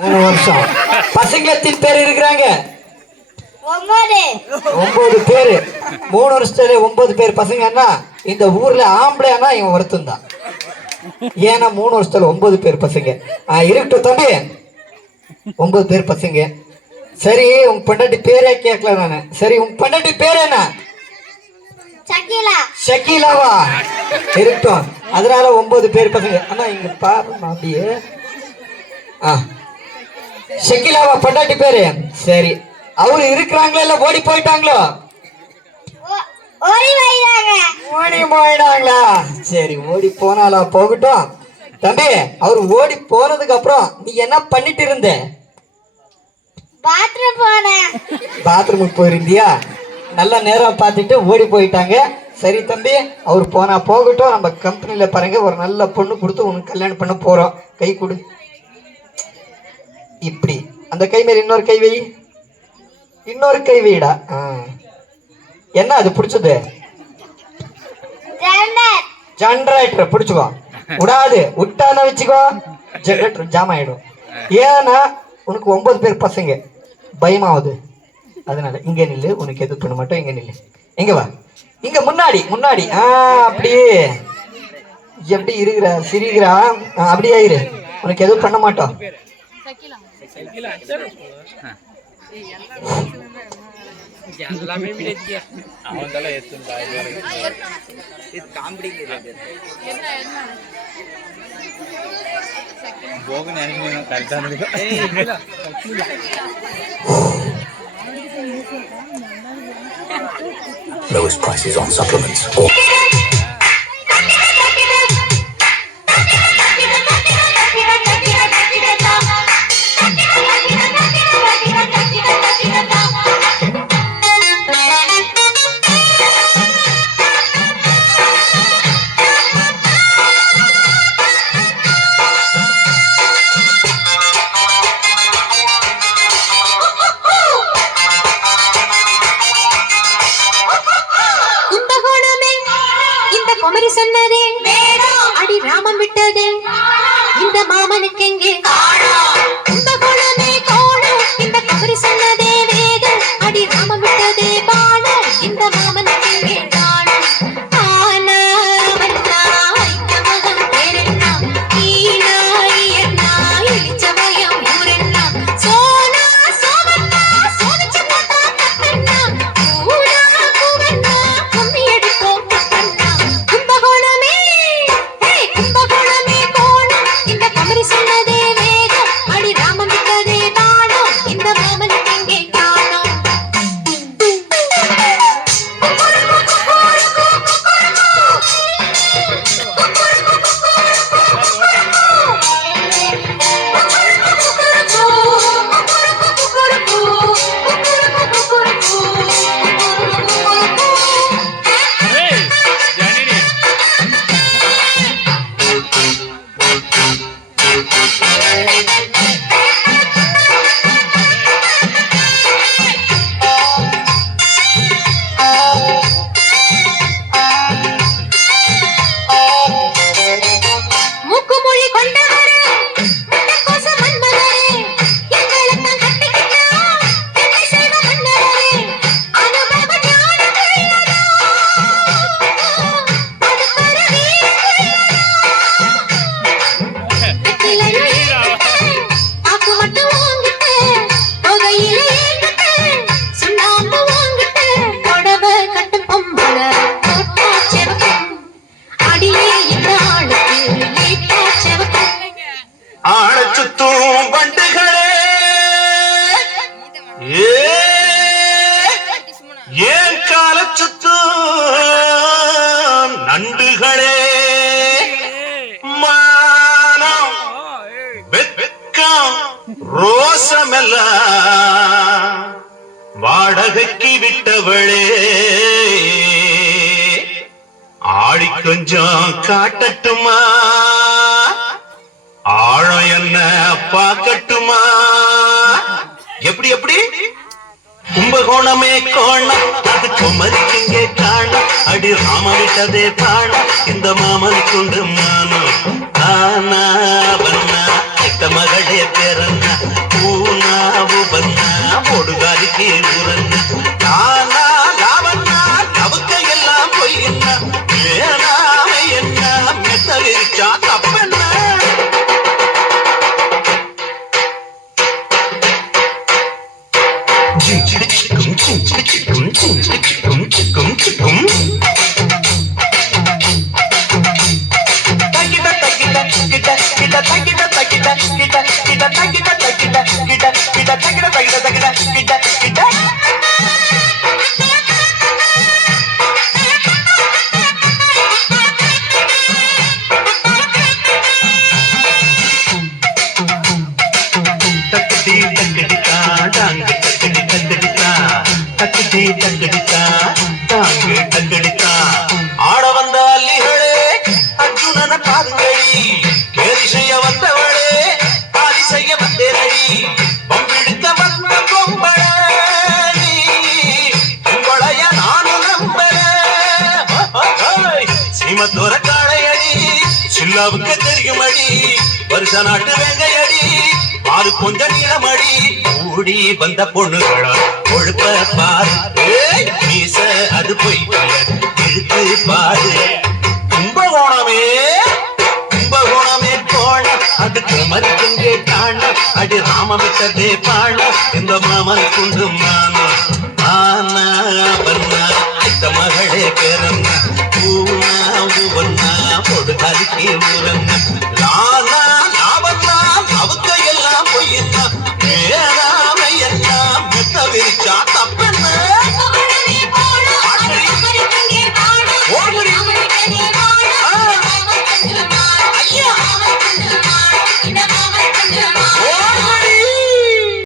3 வருஷம். பசங்களத்தின் பேர் இருக்கிறாங்க 9 பேரு. 3 வருஷத்துல 9 பேர் பசங்கன்னா இந்த ஊர்ல ஆம்பளையானா இவன் ஒருத்தன் தான். ஏன்னா 3 வருஷத்துல 9 பேர் பசங்க. இருக்கட்டும் தம்பி, 9 பேர் பசங்க. சரி, உங்க பொண்டாட்டி பேரே கேட்கல நானு. சரி, உங்க பொண்டாட்டி பேர் என்ன? ஷக்கீலாவா? இருக்கட்டும். அதனால 9 பேர் பசங்க. ஆனா இங்க பாருமா அப்படியே. ஷக்கீலாவா பொண்டாட்டி பேரு? சரி, அவரு இருக்கிறாங்களா இல்ல ஓடி போயிட்டாங்களோ? ஓடி போயிட்டாங்களா? சரி, ஓடி போனாலா போகட்டும். தம்பி, அவரு ஓடி போனதுக்கு அப்புறம் நீ என்ன பண்ணிட்டு இருந்த? பாத்ரூமுக்கு போயிருந்தியா? நல்ல நேரம் பார்த்துட்டு ஓடி போயிட்டாங்க. சரி தம்பி, அவர் போனா போகட்டும். நம்ம கம்பெனில பாருங்க ஒரு நல்ல பொண்ணு கொடுத்து உனக்கு கல்யாணம் பண்ண போறோம். கை கொடு. இப்படி அந்த கை மேல இன்னொரு கை வை. இன்னொரு கை வைடா. என்ன அது பிடிச்சது? ஜெனரேட்டர் பிடிச்சுக்கோ. விடாது, விட்டான வச்சுக்கோ ஜெனரேட்டர் ஜாம் ஆயிடும். ஏன்னா உனக்கு 9 பேர் பசங்க, பயமாவது. அதனால இங்க நில்லு. உனக்கு எது பண்ண மாட்டோம். இங்க நில்லு. எங்க வா, இங்க முன்னாடி முன்னாடி. அப்படியே எப்படி இருக்கிற சிரிக்கிறா? அப்படியே இரு. உனக்கு எதுவும் பண்ண மாட்டோம். Lowest prices on supplements. Kumari சொன்னதே அடி ராமன் விட்டதே இந்த மாமனுக்கு எங்கே இந்த குணமே கோணம். இந்த குமரி சொன்னதே வேதம் அடி ராமன் விட்டதே பாடம் இந்த மாமனுக்கு எங்கே காணும். ஆனா வண்ணா ஐயமகம் பேரெண்ணா ஈனாய் எண்ணா இளிச்சமயம் ஊரெண்ணா சோனா சோவண்ணா சோனிச்சு போட்டா கட்டண்ணா ஊனா பூவண்ணா கும்மி எடுப்போம் கட்டண்ணா. கும்பகோணமே கும்பகோணமே கோணம். இந்த குமரி சொன்னதே வேதம் அடி ராமன் விட்டதே பாடம் இந்த மாமனுக்கு எங்கே காணும். மூக்குமொழி கொண்டவரே முட்டக்கோச மன்மதரே எங்களைத்தான் கட்டிக்கிட்டா என்னை செய்வ மன்னரே அனுபவ ஞானமுள்ளதா அடுத்தர வீரமுள்ளதா ஆக்கு மட்டும் வாங்கிட்டு தொகையில ஏங்கிட்டு சுண்ணாம்பு வாங்கிட்டு புடவை கட்டு பொம்பளை போட்டா செவக்கும் அடியே இந்த ஆளுக்கு ஏட்டா செவக்கும். ஆழச்சுத்தும் பண்டுகளே ஏன் காலச்சுத்தும் நண்டுகளே மானம் வெட்கம் ரோசமெல்லாம் வாடகைக்கு விட்டவளே ஆடி கொஞ்சம் காட்டட்டுமா ஆழம் என்ன பார்க்கட்டுமா? எப்படி எப்படி? கும்பகோணமே கோணம் அது குமரிக்கெங்கே காணம் அடி ராம விட்டதே பாடம் இந்த மாமனுக்குண்டு மானம். ஆனா வண்ணா அத்த மகளே பிறந்த பூனாவு வந்த பொடுகாலிக்கு உறந்த நானா லாவண்ணா நவுக்க எல்லாம் பொய்யன்னா வேணாமை என்ன மெத்த விரிச்சா தப்பென்ன ஆட வந்த அல்லிகளே அர்ஜுனன பாருங்களி கேலி செய்ய வந்தவளே காலி செய்ய வந்தேனடி பம்பிடித்த வந்த கொம்பள நீ உங்களைய நானும் நம்பல சீமத்தோர காளையடி சில்லாவுக்கு தெரியுமடி வருஷ நாட்டு வெங்கையடி பாரு கொஞ்சம் நீளமடி கூடி வந்த பொண்ணுகளா கொழுப்ப பாரு மீச அது போய் இழுத்து பாரு கும்பகோணமே கும்பகோணமே கோண அது குமரிக்கெங்கே காண அடி ராமவிட்டதே பாழ இந்த மாமன் குண்டு ஆனா பண்ணா இந்த மகளே பிறந்த பூனா பொடுகாலிக்கு உறங்க லாலா